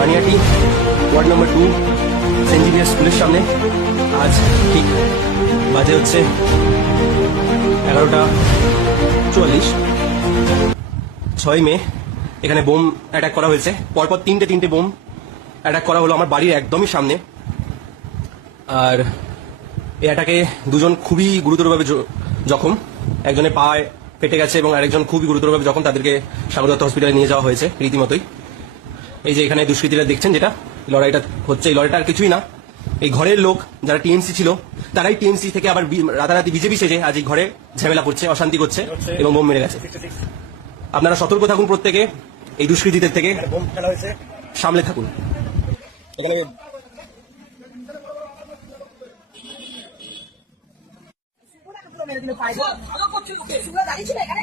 Panihati ward number 2 Saint Xavier স্কুলের সামনে। আজ ঠিক বাজে হচ্ছে 11:44, 6 মে। এখানে বোম অ্যাটাক করা হয়েছে, পরপর তিনটে বোম অ্যাটাক করা হলো আমার বাড়ির একদমই সামনে। আর এই অ্যাটাকে দুজন খুবই গুরুতরভাবে জখম, একজনের পায়ে ফেটে গেছে এবং আরেকজন খুবই গুরুতরভাবে জখম, তাদেরকে সাগর দত্ত হসপিটালে নিয়ে যাওয়া হয়েছে রীতিমতোই। এই যে এখানে দুষ্কৃতীরা দেখছেন যেটা লড়াইটা হচ্ছে, এই লড়াইটা আর কিছুই না, এই ঘরের লোক যারা টিএমসি ছিল তারাই টিএমসি থেকে আবার রাতারাতি বিজেপি সেজে আজ এই ঘরে ঝামেলা করছে, অশান্তি করছে এবং বোম মেরে গেছে। আপনারা সতর্ক থাকুন, প্রত্যেকে এই দুষ্কৃতীদের থেকে সামলে থাকুন। এখানে মেরে দিল পাইবো ভালো করছিল কে সুরা দাঁড়িয়ে ছিল এখানে